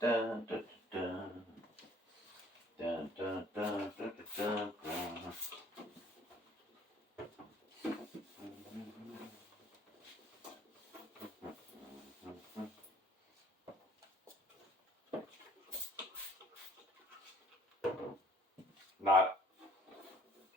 Dun, dun, dun, dun, dun, dun, dun, dun, dun.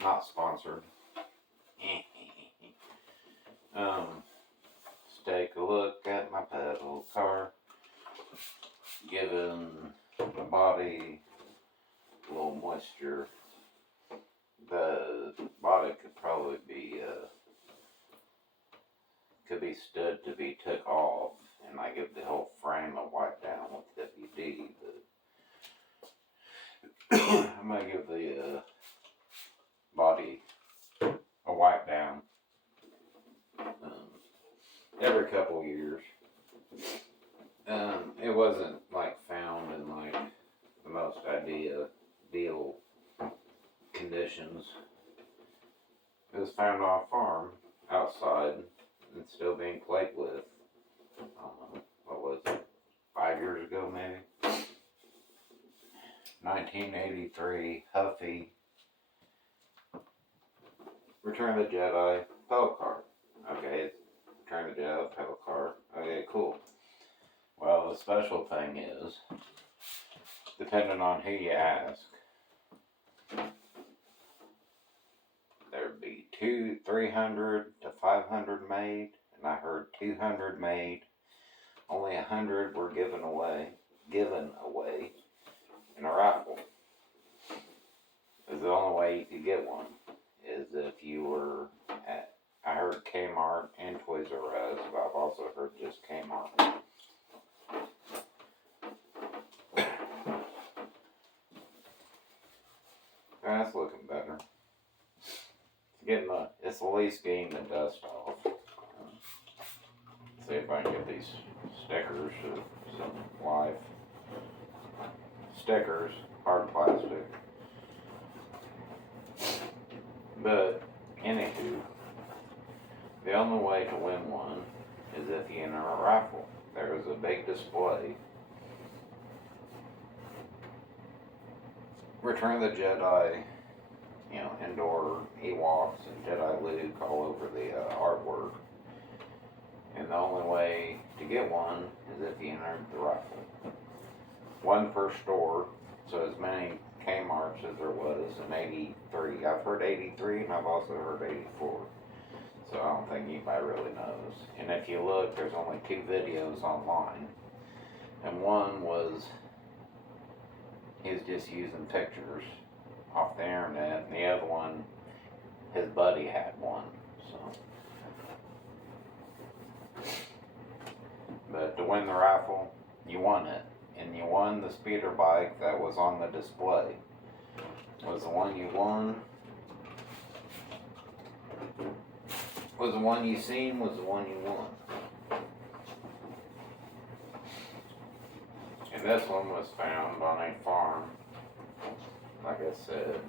Not sponsored. Let's take a look at my pedal car, giving my body a little moisture. The body could probably be stood to be took off, and I give the whole frame a wipe down with WD. But I'm gonna give the body a wipe down every couple years. It wasn't like found in like the most ideal conditions. It was found on a farm outside and still being played with. I don't know, what was it, 5 years ago maybe? 1983 Huffy Return of the Jedi pedal car. Okay, it's Return of the Jedi pedal car. Okay, cool. Well, the special thing is, depending on who you ask, there'd be 300 to 500 made, and I heard 200 made. Only 100 were given away in a raffle. Is the only way you could get one is if you were at, I heard K-mart and Toys R Us, but I've also heard just K-mart. That's looking better. It's the least getting the dust off. See if I can get these stickers to some life. Stickers, hard plastic. But, anywho, the only way to win one is if you enter a raffle. There is a big display. Return of the Jedi, indoor Ewoks and Jedi Luke all over the artwork. And the only way to get one is if you entered the raffle. One per store, so as many Kmarts as there was in 83. I've heard 83 and I've also heard 84. So I don't think anybody really knows. And if you look, there's only 2 videos online. And one was, he was just using pictures off the internet, and the other one, his buddy had one. So, but to win the raffle, you won it, and you won the speeder bike that was on the display. Was the one you won? Was the one you seen? Was the one you won? And this one was found on a farm. Like I said,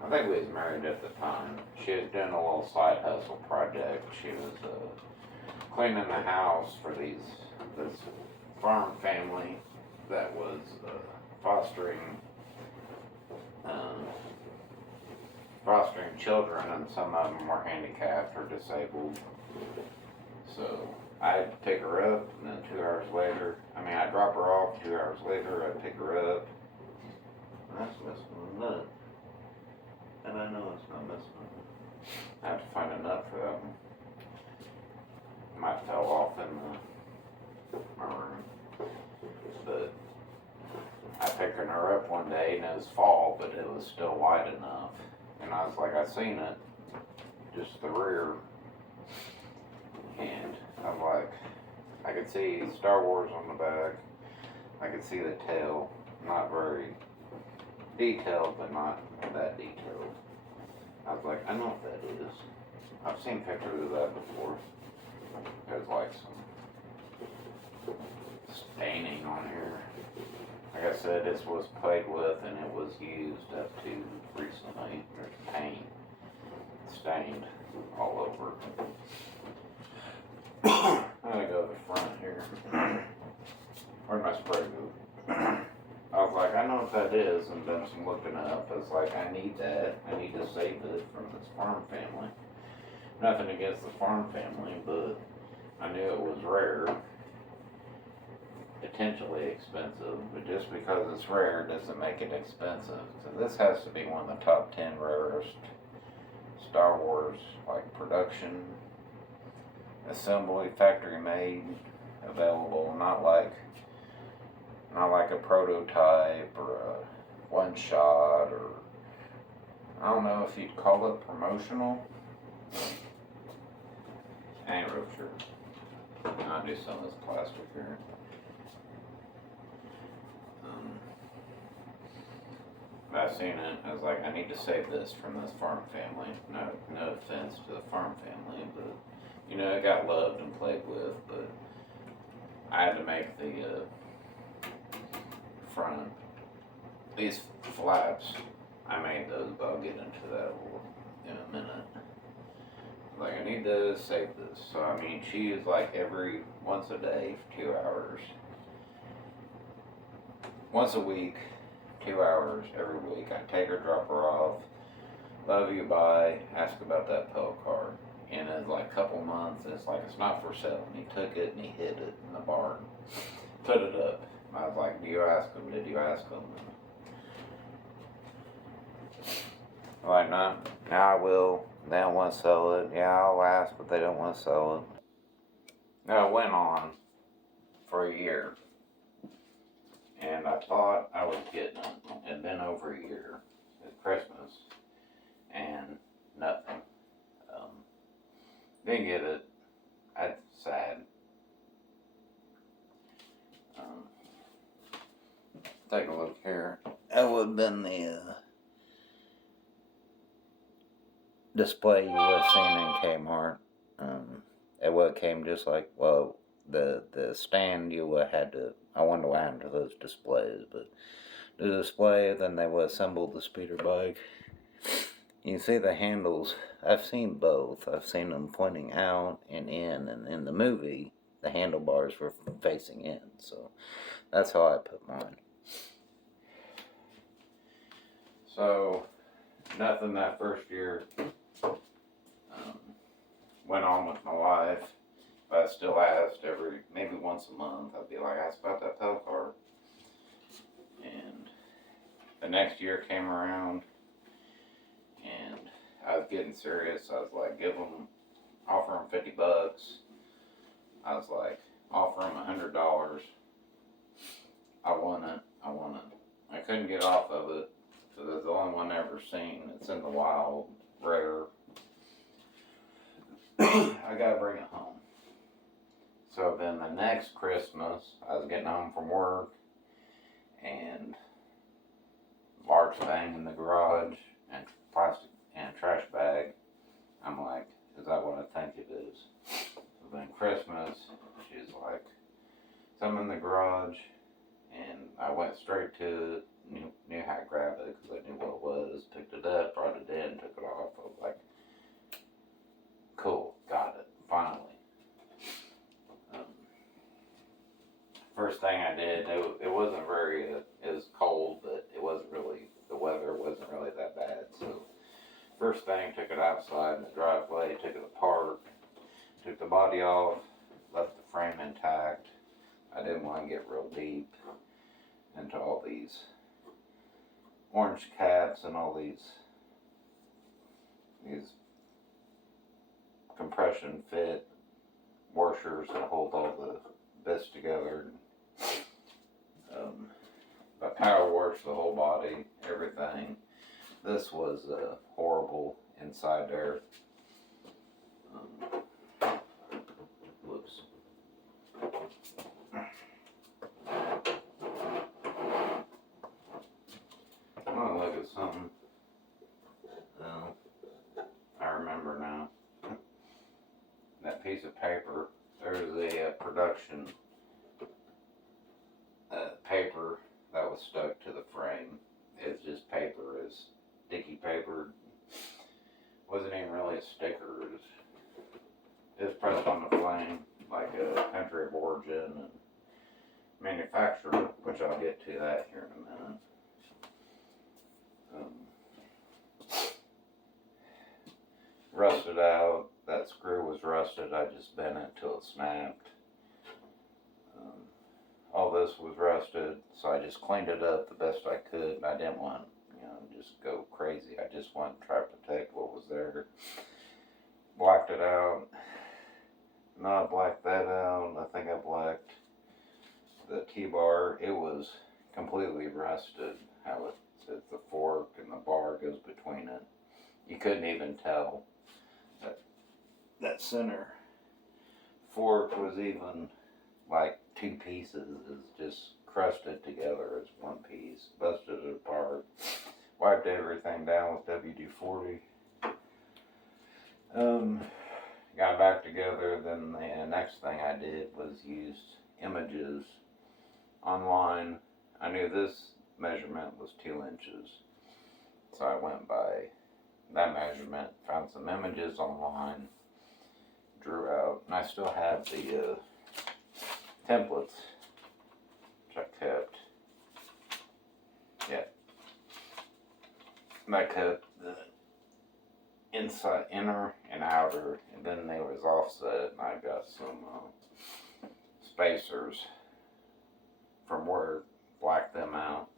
I think we was married at the time. She was doing a little side hustle project. She was cleaning the house for this farm family that was fostering children, and some of them were handicapped or disabled. So I'd pick her up, and then 2 hours later, I'd drop her off, 2 hours later, I'd pick her up. That's missing a nut. And I know it's not missing a nut. I have to find a nut for that one. Might fell off in my room. But I picked her up one day, and it was fall, but it was still wide enough. And I was like, I seen it, just the rear. And I'm like, I could see Star Wars on the back. I could see the tail. Not very detailed, but not that detailed. I was like, I know what that is. I've seen pictures of that before. There's like some staining on here. Like I said, this was played with and it was used up to recently. There's paint stained all over. that is and done some looking up. It's like, I need that. I need to save it from this farm family. Nothing against the farm family, but I knew it was rare, potentially expensive, but just because it's rare doesn't make it expensive. So this has to be one of the top 10 rarest Star Wars, like, production, assembly, factory made, available, not like a prototype or a one shot, or I don't know if you'd call it promotional. I ain't real sure. I'll do some of this plastic here. I seen it, I was like, I need to save this from this farm family. No offense to the farm family, but you know, it got loved and played with, but I had to make the front, these flaps. I made those, but I'll get into that in a minute. Like, I need to save this. So I mean, she used like once a day for 2 hours. Once a week, 2 hours every week. I take her, drop her off, love you, bye, ask about that pellet car. And in like a couple months, it's like, it's not for sale. And he took it and he hid it in the barn, put it up. I was like, do you ask him? Did you ask him? I'm like, no, now I will. They don't want to sell it. Yeah, I'll ask, but they don't want to sell it. No, it went on for a year. And I thought I was getting it. It had been over a year. It's Christmas. And nothing. Didn't get it. That's sad. Take a look here. That would have been the display you would have seen in k-mart. It would have came just like, well, the stand you would have had to, I wonder what happened to those displays, but the display, then they would assemble the speeder bike. You see the handles, I've seen both. I've seen them pointing out and in the movie, the handlebars were facing in, so that's how I put mine. So, nothing that first year. Went on with my life, but I still asked maybe once a month. I'd be like, ask about that pellet car. And the next year came around, and I was getting serious. I was like, offer them $50. I was like, offer them $100. I want it. I couldn't get off of it, because it's the only one I've ever seen. It's in the wild, rare. I gotta bring it home. So then the next Christmas, I was getting home from work, and large thing in the garage, and plastic and trash bag. I'm like, is that what I think it is? So then Christmas, she's like, something in the garage, and I went straight to it, knew how to grab it, because I knew what it was, picked it up, brought it in, took it off. I was like, cool, got it, finally. First thing I did, it wasn't it was cold, but the weather wasn't really that bad. So first thing, took it outside in the driveway, took it apart, took the body off, left the frame intact. I didn't want to get real deep into all these orange caps and all these compression fit washers that hold all the bits together. I power washed the whole body, everything. This was horrible inside there. Whoops. I'm gonna look at something. I remember now. That piece of paper, there's a production paper that was stuck to the frame. It's just paper, it's sticky paper. Wasn't even really a sticker. It was pressed on the flame like a country of origin and manufacturer, which I'll get to that here in a minute. rusted out. That screw was rusted. I just bent it till it snapped. All this was rusted, so I just cleaned it up the best I could. I didn't want, just go crazy. I just wanted to try to protect what was there. Blacked it out. No, I blacked that out. I think I blacked the T-bar. It was completely rusted. How it says the fork and the bar goes between it. You couldn't even tell that center fork was even like two pieces. It's just crusted together as one piece. Busted it apart. Wiped everything down with WD-40. Got back together. Then the next thing I did was used images online. I knew this measurement was 2 inches, so I went by that measurement, found some images online, drew out, and I still have the templates, which I kept. Yeah, I kept the inside, inner and outer, and then they was offset, and I got some spacers from where, blacked them out.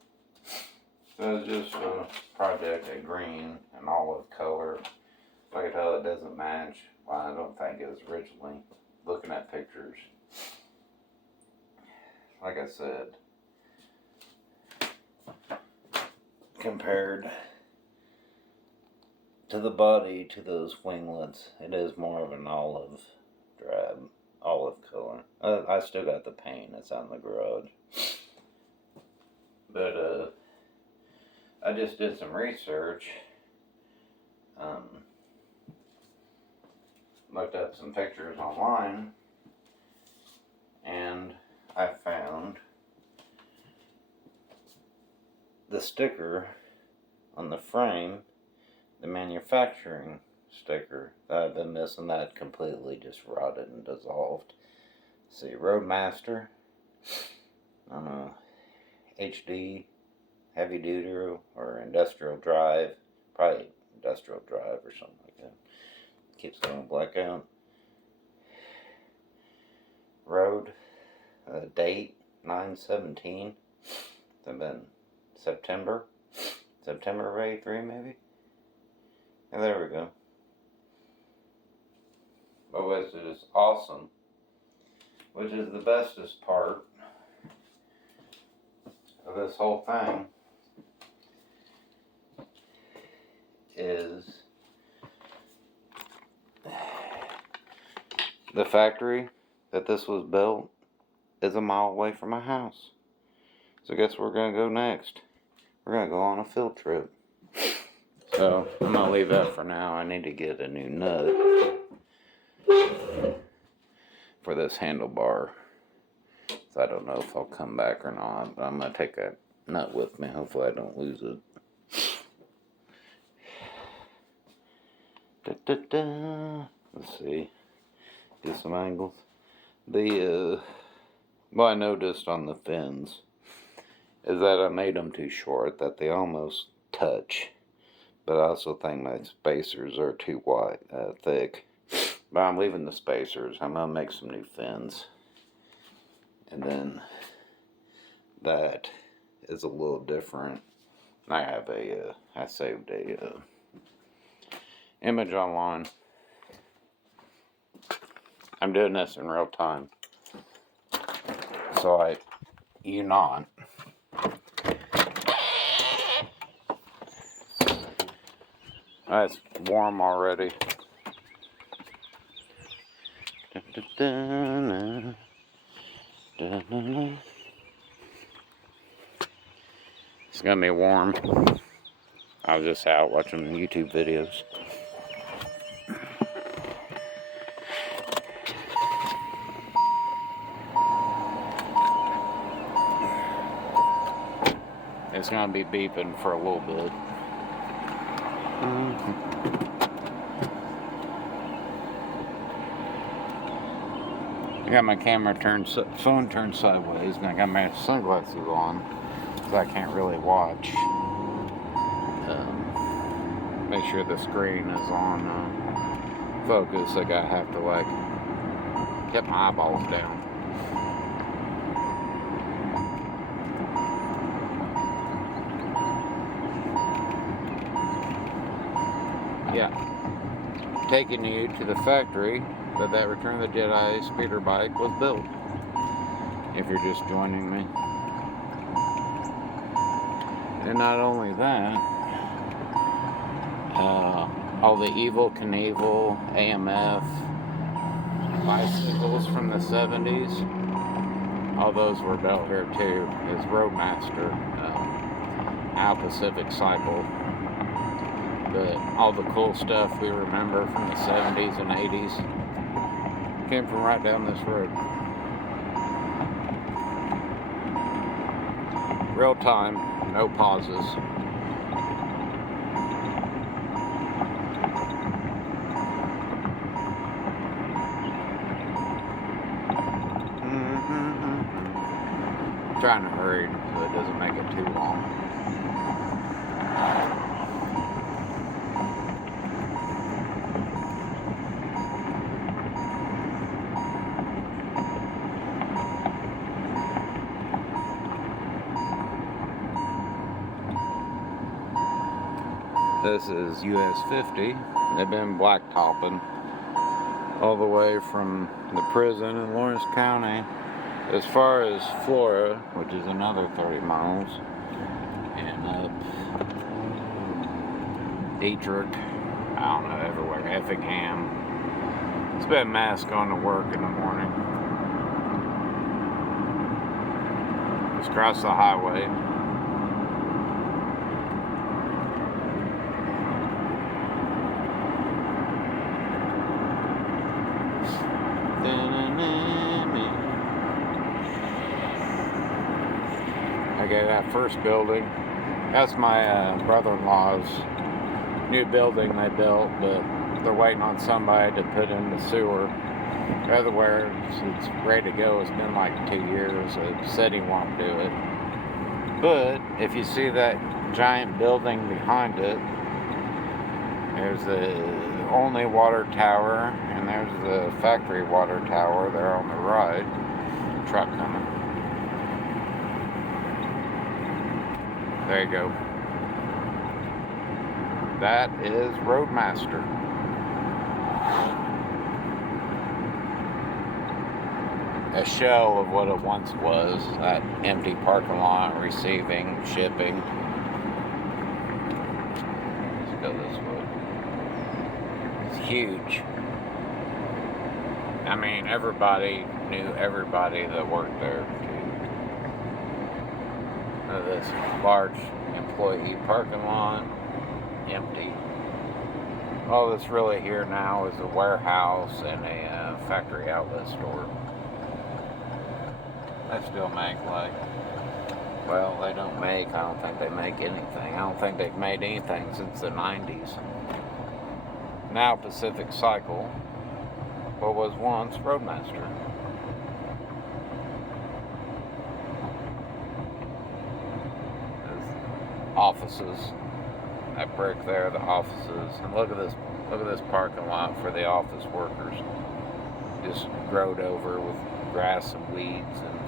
So it was just a project at green and olive color. Like I tell, it doesn't match. Well, I don't think it was originally. Looking at pictures, like I said, compared to the body, to those winglets, it is more of an olive color. I still got the paint. It's out in the garage. But I just did some research. Looked up some pictures online, and I found the sticker on the frame, the manufacturing sticker that I've been missing. That completely just rotted and dissolved. See, Roadmaster, HD, heavy duty, or industrial drive, probably industrial drive or something like that. Keeps going black out. Road, date 9/17. It's been September of 83 maybe. And there we go. But which is awesome, which is the bestest part of this whole thing, is the factory that this was built is a mile away from my house. So guess where we're going to go next? We're going to go on a field trip. So I'm going to leave that for now. I need to get a new nut for this handlebar. So I don't know if I'll come back or not, but I'm going to take that nut with me. Hopefully I don't lose it. Let's see. Get some angles. What I noticed on the fins is that I made them too short, that they almost touch. But I also think my spacers are too thick. But I'm leaving the spacers. I'm going to make some new fins. And then that is a little different. I have I saved a image online. I'm doing this in real time. So you not. It's warm already. It's gonna be warm. I was just out watching YouTube videos. It's gonna be beeping for a little bit. I got my phone turned sideways, and I got my sunglasses on, so I can't really watch. Make sure the screen is on focus, like I have to like get my eyeballs down. Yeah, taking you to the factory that Return of the Jedi speeder bike was built, if you're just joining me. And not only that, all the Evel Knievel AMF bicycles from the 70s, all those were built here too. It's Roadmaster, now Pacific Cycle. But all the cool stuff we remember from the 70s and 80s came from right down this road. Real time, no pauses. Trying to hurry so it doesn't make it too long. This is US 50. They've been blacktopping all the way from the prison in Lawrence County as far as Flora, which is another 30 miles, and up Dietrich, I don't know, everywhere, Effingham. It's been a mess going to work in the morning. Just cross the highway. Okay, that first building, that's my brother-in-law's new building they built, but they're waiting on somebody to put in the sewer. Everywhere it's ready to go. It's been like 2 years. It said he won't do it. But if you see that giant building behind it, there's the only water tower, and there's the factory water tower there on the right. Truck coming. There you go. That is Roadmaster. A shell of what it once was. That empty parking lot, receiving, shipping. Let's go this way. It's huge. I mean, everybody knew everybody that worked there. This large employee parking lot, empty. All that's really here now is a warehouse and a factory outlet store. They still make well, they don't make, I don't think they make anything. I don't think they've made anything since the 90s. Now Pacific Cycle, what was once Roadmaster. Offices, that brick there, the offices, and look at this parking lot for the office workers, just growed over with grass and weeds, and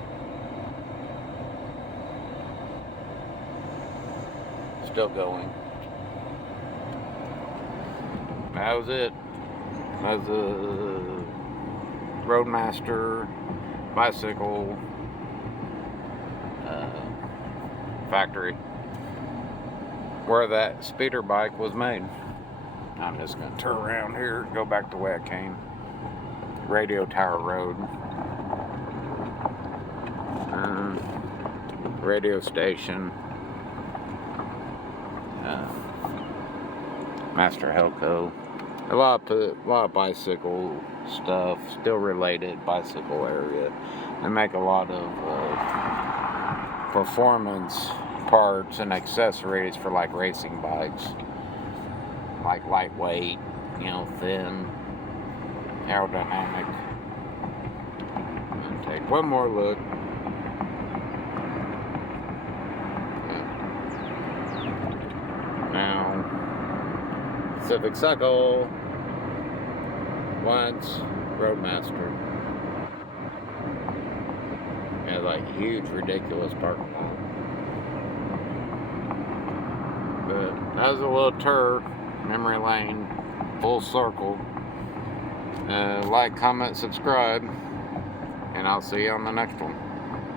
still going. That was it. That was a Roadmaster bicycle factory where that speeder bike was made. I'm just going to turn around here, go back the way I came. Radio Tower Road. Radio station. Master Helco. A lot of bicycle stuff, still related bicycle area. They make a lot of performance parts and accessories for like racing bikes, like lightweight, thin, aerodynamic. And take one more look. Now, Pacific Cycle. once Roadmaster. Had like huge, ridiculous parking lot. But that was a little tour, memory lane, full circle. Like, comment, subscribe, and I'll see you on the next one.